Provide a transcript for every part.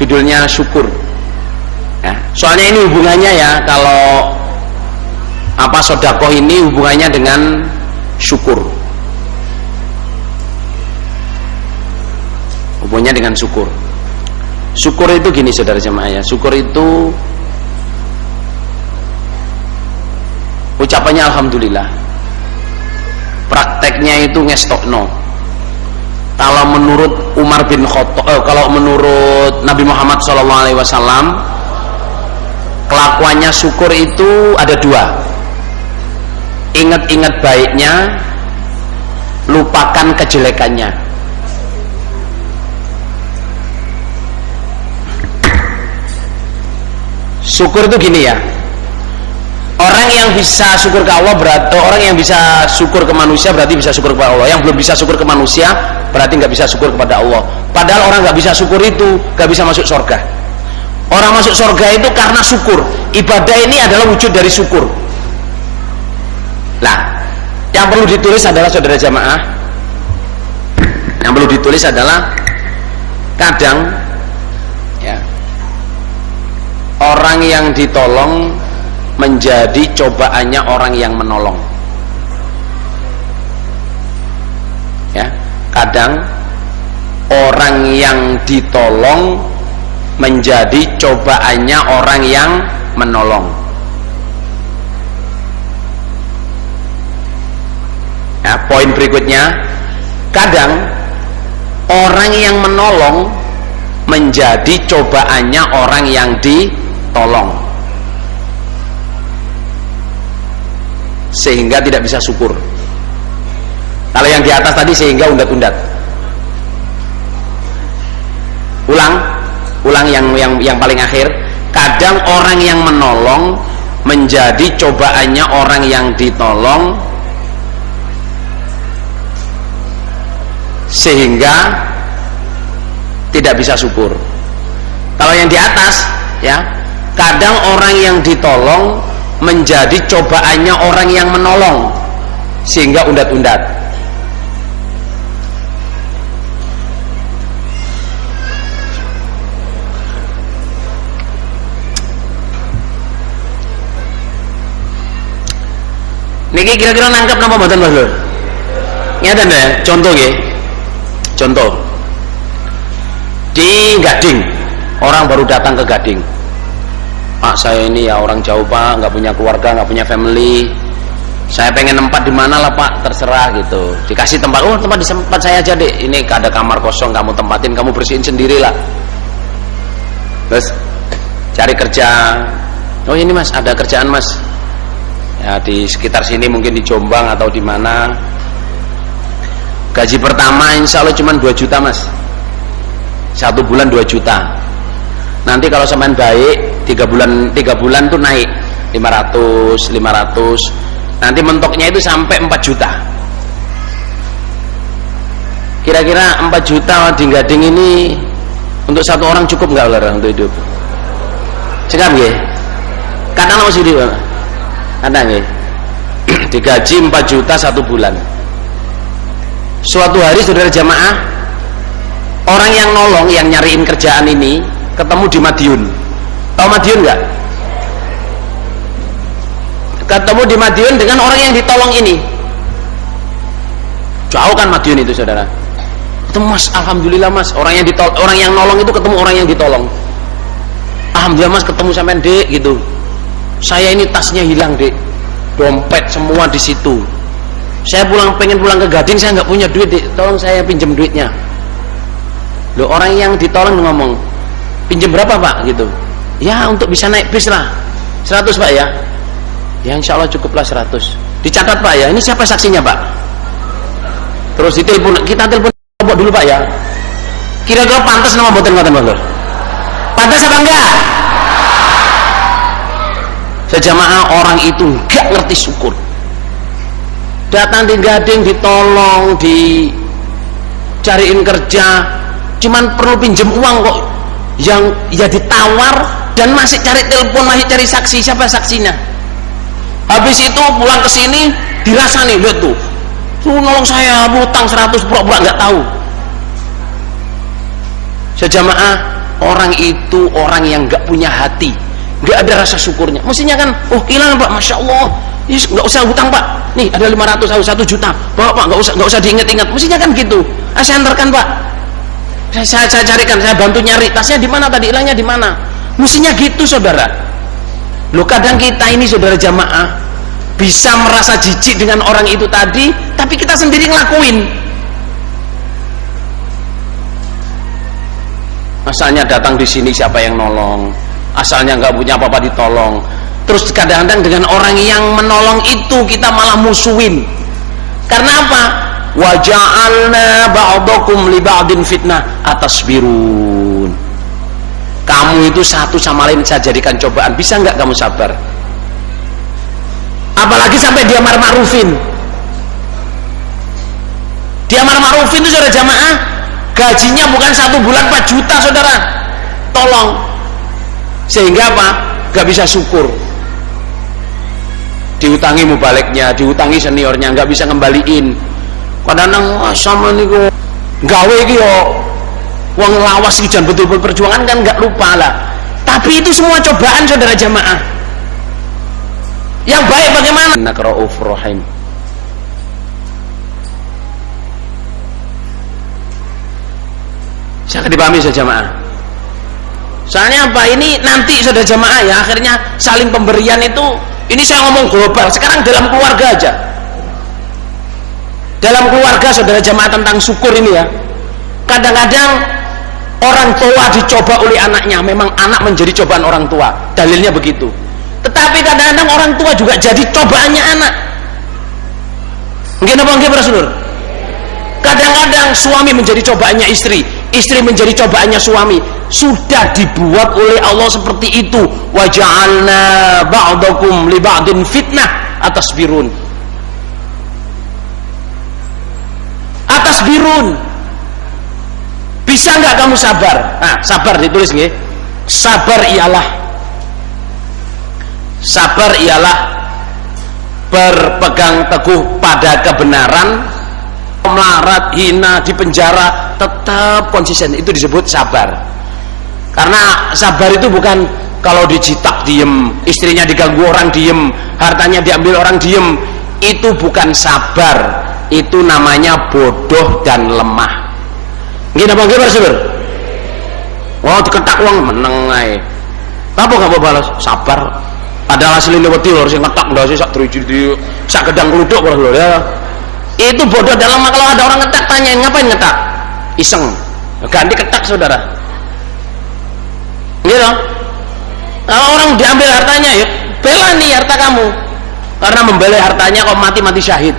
judulnya syukur ya. Soalnya ini hubungannya ya, kalau sedekah ini hubungannya dengan syukur, hubungannya dengan syukur. Syukur itu gini saudara jemaah ya, syukur itu ucapannya alhamdulillah, prakteknya itu ngestokno. Kalau menurut Umar bin Khattab, kalau menurut Nabi Muhammad SAW, kelakuannya syukur itu ada dua: ingat-ingat baiknya, lupakan kejelekannya. Syukur itu gini ya, orang yang bisa syukur ke Allah berarti, orang yang bisa syukur ke manusia berarti bisa syukur kepada Allah. Yang belum bisa syukur ke manusia berarti nggak bisa syukur kepada Allah. Padahal orang nggak bisa syukur itu nggak bisa masuk surga. Orang masuk surga itu karena syukur. Ibadah ini adalah wujud dari syukur. Nah, yang perlu ditulis adalah saudara jamaah, yang perlu ditulis adalah kadang ya, orang yang ditolong menjadi cobaannya orang yang menolong ya. Kadang orang yang ditolong menjadi cobaannya orang yang menolong ya. Poin berikutnya, kadang orang yang menolong menjadi cobaannya orang yang ditolong, sehingga tidak bisa syukur. Kalau yang di atas tadi sehingga undat-undat. Ulang yang paling akhir. Kadang orang yang menolong menjadi cobaannya orang yang ditolong, sehingga tidak bisa syukur. Kalau yang di atas ya, kadang orang yang ditolong menjadi cobaannya orang yang menolong, sehingga undat-undat. Niki kira-kira nangkep napa mboten Mas Lur? Ngeten ya, contoh nggih. Contoh. Di Gading, orang baru datang ke Gading. Pak, saya ini ya orang jauh Pak, nggak punya keluarga, nggak punya family. Saya pengen tempat di mana lah Pak, terserah gitu. Dikasih tempat, oh tempat di tempat saya aja deh. Ini ada kamar kosong, kamu tempatin, kamu bersihin sendiri lah. Terus cari kerja. Oh ini Mas, ada kerjaan Mas. Ya di sekitar sini, mungkin di Jombang atau di mana. Gaji pertama insya Allah cuma 2 juta Mas. 1 bulan 2 juta. Nanti kalau semakin baik 3 bulan tuh naik 500. Nanti mentoknya itu sampai 4 juta. Kira-kira 4 juta di Gading ini untuk satu orang cukup nggak orang untuk hidup? Cekap nggih? Kadang mau sih dia. Ada nggih? Digaji 4 juta 1 bulan. Suatu hari saudara jamaah, orang yang nolong, yang nyariin kerjaan ini ketemu di Madiun. Tahu Madiun nggak? Ketemu di Madiun dengan orang yang ditolong ini. Jauh kan Madiun itu saudara. Ketemu Mas, alhamdulillah Mas, orang yang nolong itu ketemu orang yang ditolong. Alhamdulillah Mas, ketemu sampean Dek gitu. Saya ini tasnya hilang Dek, dompet semua di situ. Saya pengen pulang ke Gading, saya nggak punya duit Dek, tolong saya pinjam duitnya. Loh, orang yang ditolong ngomong, pinjam berapa Pak gitu? Ya untuk bisa naik bis lah, 100 Pak ya. Ya insya Allah cukuplah 100. Dicatat Pak ya, ini siapa saksinya Pak? Terus ditelepon, kita telepon dulu Pak ya. Kira-kira pantas nama boten ngoten Pak? Pantas apa enggak? Sejamaah orang itu enggak ngerti syukur. Datang di Gading ditolong, dicariin kerja, cuman perlu pinjem uang kok, yang ya ditawar dan masih cari telepon, masih cari saksi. Siapa saksinya? Habis itu pulang ke sini dirasani, lihat tuh nolong saya, hutang 100, pura-pura nggak tahu. Sejamaah orang itu orang yang nggak punya hati, nggak ada rasa syukurnya. Mestinya kan, oh hilang Pak, Masya Allah, nggak usah hutang Pak, nih ada 500 atau 1 juta, bawa Pak, nggak usah diingat-ingat. Mestinya kan gitu. Saya antarkan Pak, saya carikan, saya bantu nyari tasnya di mana tadi, hilangnya di mana. Mestinya gitu saudara. Loh, kadang kita ini saudara jamaah bisa merasa jijik dengan orang itu tadi, tapi kita sendiri ngelakuin. Asalnya datang di sini siapa yang nolong, asalnya nggak punya apa-apa ditolong. Terus kadang-kadang dengan orang yang menolong itu kita malah musuhin. Karena apa? Wa ja'alna ba'dakum li ba'din fitnah atasbirun. Kamu itu satu sama lain saya jadikan cobaan, bisa nggak kamu sabar? Apalagi sampai dia maruf-marufin. Dia maruf-marufin itu saudara jamaah, gajinya bukan 1 bulan 4 juta saudara, tolong. Sehingga apa? Gak bisa syukur, diutangi mubaliknya, diutangi seniornya, gak bisa ngembaliin. Kadang-kadang sama nih kok gawe iki yo wong lawas iki jan betul-betul perjuangan kan gak lupa lah. Tapi itu semua cobaan saudara jamaah. Yang baik bagaimana? Innaka Raufur Rahim. Saya akan dipahami saudara jamaah. Soalnya apa? Ini nanti saudara jamaah ya, akhirnya saling pemberian itu. Ini saya ngomong global. Sekarang dalam keluarga aja. Dalam keluarga saudara jamaah tentang syukur ini ya. Kadang-kadang orang tua dicoba oleh anaknya. Memang anak menjadi cobaan orang tua. Dalilnya begitu. Tetapi kadang-kadang orang tua juga jadi cobaannya anak. Mungkin apa enggak para saudara? Kadang-kadang suami menjadi cobaannya istri, istri menjadi cobaannya suami. Sudah dibuat oleh Allah seperti itu. Wa ja'alna ba'dakum li ba'din fitnah atasbirun. Atasbirun. Bisa nggak kamu sabar? Nah, sabar ditulis nggih. Sabar ialah berpegang teguh pada kebenaran, melarat, hina, di penjara, tetap konsisten. Itu disebut sabar. Karena sabar itu bukan kalau dijitak diem, istrinya diganggu orang diem, hartanya diambil orang diem. Itu bukan sabar. Itu namanya bodoh dan lemah. Gini apa gimana saudara? Wah, diketak uang meneng ae. Apa nggak mau balas? Sabar. Padahal asli lewati harus ngetak nggak sih sak terjadi sak gedang keluduk ya. Itu bodoh dalam. Kalau ada orang ngetak, tanyain ngapain ngetak? Iseng. Ganti ketak saudara. Gitu. Kalau orang diambil hartanya, ya bela nih harta kamu. Karena membela hartanya kok mati syahid.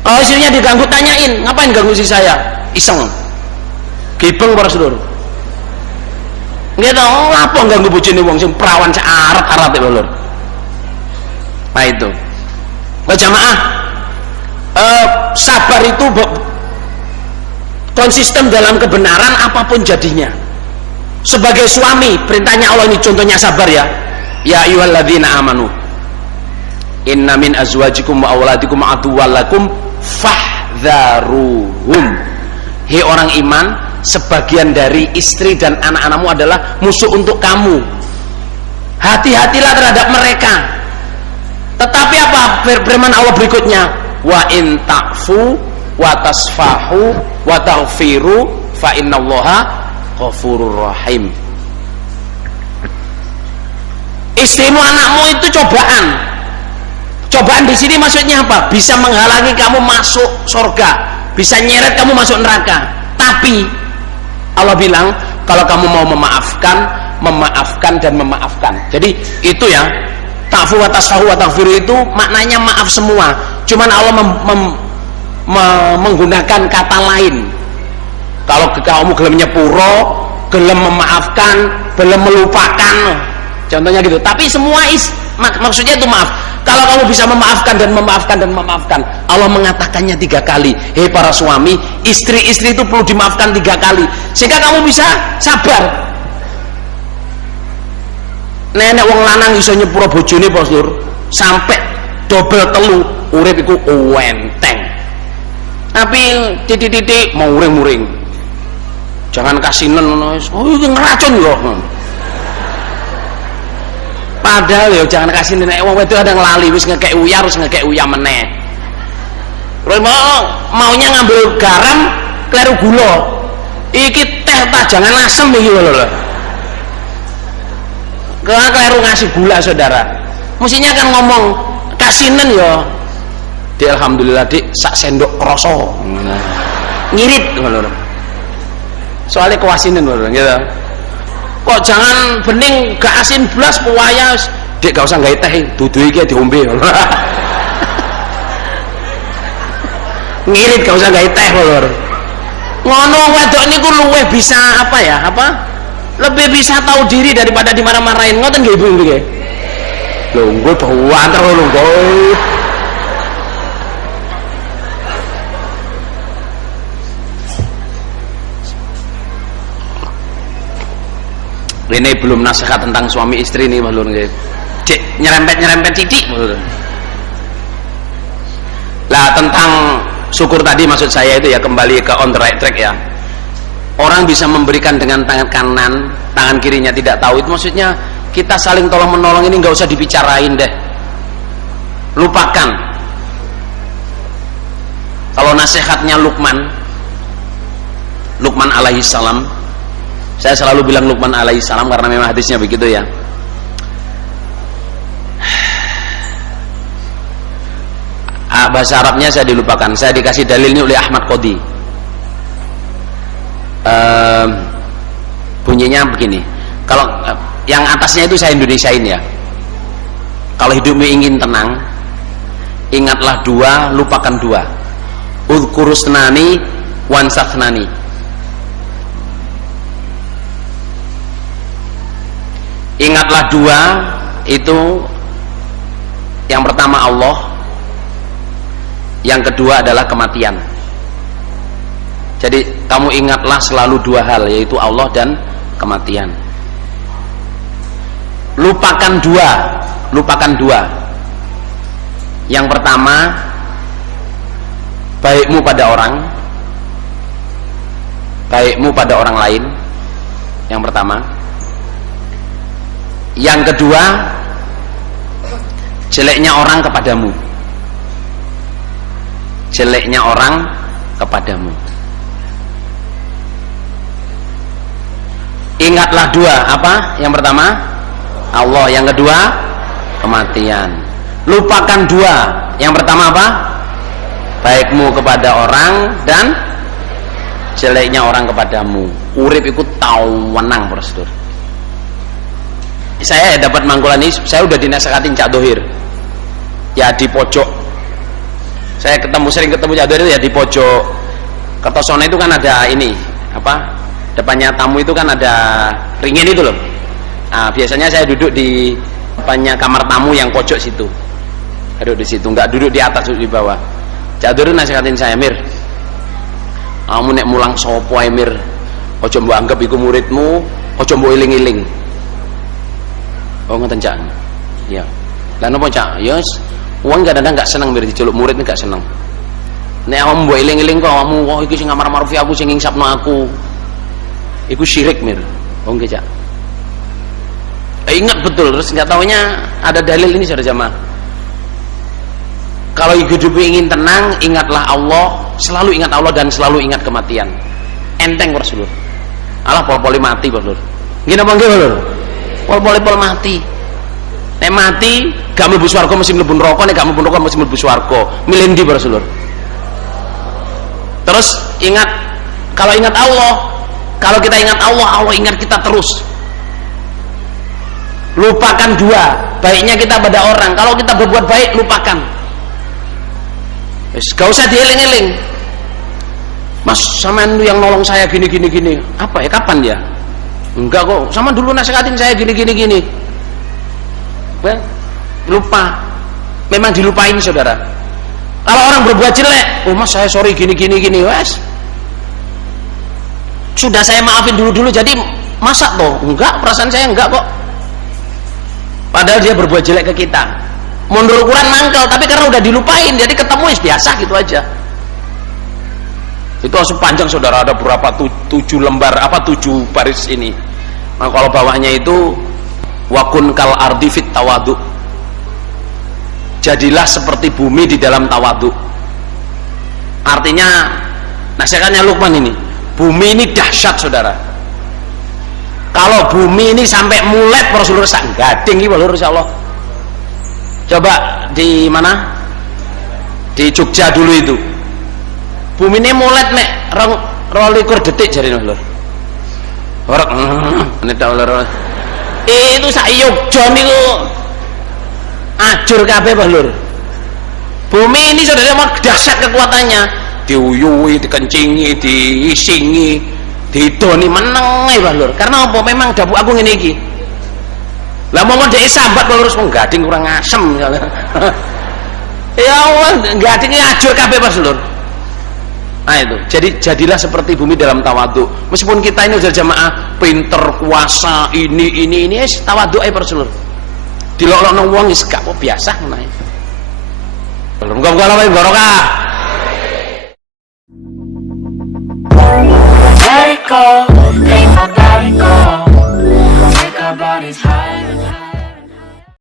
Kalau istrinya diganggu, tanyain ngapain ganggu istri saya? Iseng. Gibeng para saudara. Gitu, ngapa ganggu bojone wong sing perawan sak arep-arep ya lho. Nah itu. Nah jamaah, sabar itu konsisten dalam kebenaran apapun jadinya. Sebagai suami, perintahnya Allah ini contohnya sabar ya. Ya ayyuhalladzina amanu. Inna min azwajikum wa auladikum aduwwal lakum fahdharuhum. Hei orang iman, sebagian dari istri dan anak-anakmu adalah musuh untuk kamu. Hati-hatilah terhadap mereka. Tetapi apa firman Allah berikutnya? Wa in ta'fu wa tasfahu wa taghfiru fa innallaha ghafurur rahim. Istrimu, anakmu itu cobaan. Cobaan di sini maksudnya apa? Bisa menghalangi kamu masuk surga, bisa nyeret kamu masuk neraka. Tapi Allah bilang kalau kamu mau memaafkan dan memaafkan. Jadi itu ya, ta'fu wa tasfahu wa taghfiru itu maknanya maaf semua. Cuman Allah menggunakan kata lain. Kalau kamu gelem nyepuro, gelem memaafkan, gelem melupakan, contohnya gitu. Tapi semua maksudnya itu maaf. Kalau kamu bisa memaafkan dan memaafkan dan memaafkan, Allah mengatakannya 3 kali. Hei para suami, istri-istri itu perlu dimaafkan 3 kali sehingga kamu bisa sabar. Nenek wong lanang iso nyepuro bojone Postur sampai double telu, urip iku enteng. Tapi titik-titik mau muring-muring. jangan kasinan, oh itu ngeracun kok. Padahal ya jangan kasinan, wong itu ada yang lali wis ngekek uyah, terus ngekek uyah meneh. Terus maunya ngambil garam, kleru gula. Iki teh tak jangan asem iki lho. Kleru ngasih gula saudara. Mestinya kan ngomong kasinan ya. Dik alhamdulillah dik sak sendok kroso. Ngirit lho. Soalnya kewasinan lho gitu. Kok jangan bening gak asin blas puwaya dik gak usah gawe teh dudu iki diombe. Ngirit gak usah gawe teh lho. Ngono wedok niku luwih bisa apa ya? Lebih bisa tahu diri daripada dimarah-marahin. Ngoten nggih Ibu nggih. Lho nggo banter lho nggo. Ini belum nasihat tentang suami istri nih Mas Lur nggih. Cek nyerempet titik Mas Lur. Lah tentang syukur tadi maksud saya itu ya, kembali ke on the right track ya. Orang bisa memberikan dengan tangan kanan, tangan kirinya tidak tahu, itu maksudnya kita saling tolong menolong. Ini nggak usah dibicarain deh, lupakan. Kalau nasihatnya Luqman alaihi salam, saya selalu bilang Luqman alaihi salam karena memang hadisnya begitu ya. Bahasa Arabnya saya dilupakan, saya dikasih dalilnya oleh Ahmad Qodi. Bunyinya begini, kalau yang atasnya itu saya Indonesiain ya. Kalau hidupmu ingin tenang, ingatlah dua, lupakan dua. Udhkurusnani wansakhnani. Ingatlah dua, itu yang pertama Allah, yang kedua adalah kematian. Jadi kamu ingatlah selalu dua hal, yaitu Allah dan kematian. Lupakan dua. Yang pertama, baikmu pada orang lain. Yang pertama. Yang kedua, jeleknya orang kepadamu. Ingatlah dua, apa? Yang pertama Allah, yang kedua kematian. Lupakan dua, yang pertama apa? Baikmu kepada orang dan jeleknya orang kepadamu. Urip ikut tau wenang prosedur. Saya dapat mangkulan ini, saya udah dinasekatin Cak Dohir ya di pojok. Saya sering ketemu Cak Dohir itu ya di pojok Kertosono itu kan ada ini apa, depannya tamu itu kan ada ringin itu loh. Nah, biasanya saya duduk di depannya kamar tamu yang pojok situ, duduk di situ, nggak duduk di atas, duduk di bawah. Cak Dohir nasikatin saya, Mir, kamu nek mulang sopo ae Mir, ojo mbok anggap iku muridmu, ojo mbok iling-iling. Oh ngoten Cak. Iya. Lah napa Cak? Ya wong kadang-kadang enggak seneng mir diceluk murid enggak seneng. Nek awakmu mbok eling-eling kok awakmu wah iki sing ngamar marufi aku sing ngingsapno aku. Iku syirik mir. Oh nggih Cak. Ingat betul, terus enggak taunya ada dalil ini saudara jamaah. Kalau hidup ingin tenang, ingatlah Allah, selalu ingat Allah dan selalu ingat kematian. Enteng Rasulullah. Alah pol-poli mati Rasulullah. Nggih napa nggih Rasulullah? Pol mati. Nek mati gak mlebu swarga mesti mlebu neraka, nek gak mlebu neraka mesti mlebu swarga. Milih ndi Rasulullah? Terus ingat, kalau ingat Allah, kalau kita ingat Allah, Allah ingat kita terus. Lupakan dua, baiknya kita pada orang. Kalau kita berbuat baik, lupakan. Gak usah dieling-eling. Mas, sampean yang nolong saya gini. Apa ya, kapan ya? Enggak kok, sama dulu nasikatin saya gini. Lupa. Memang dilupain saudara. Kalau orang berbuat jelek, oh mas saya sorry gini, wes. Sudah saya maafin dulu, jadi masa toh? Enggak, perasaan saya enggak kok. Padahal dia berbuat jelek ke kita. Mundur ukuran mangkel, tapi karena udah dilupain, jadi ketemu biasa gitu aja. Itu panjang saudara, ada berapa 7 lembar apa 7 baris ini. Nah kalau bawahnya itu wakun kal ardi fit tawadu, jadilah seperti bumi di dalam tawadu. Artinya nasihatnya Luqman ini, bumi ini dahsyat saudara. Kalau bumi ini sampai mulet Rasulullah sak gading iki lho insyaallah. Coba di mana? Di Jogja dulu itu. Bumi ini mulet nek 22 detik jare lho. Ora nek lho. Itu sak Jogja niku ajur kabeh lho. Bumi ini saudara mau dahsyat kekuatannya, diuyui, dikencingi, diisingi, didoni meneng lho. Karena apa? Memang dapur aku ngene iki. Lah mau dhek sambat kok terus nggading kurang asem misalnya. Ya Allah, nggading ajur kabeh Mas Lur. Nah itu, jadilah seperti bumi dalam tawadhu. Meskipun kita ini udah jamaah pinter, kuasa, ini tawadhu ae Mas Lur. Dilolokno wong wis gak biasa ngono. Muga-muga Allah barokah. Let it go, make my body go. Take our bodies high.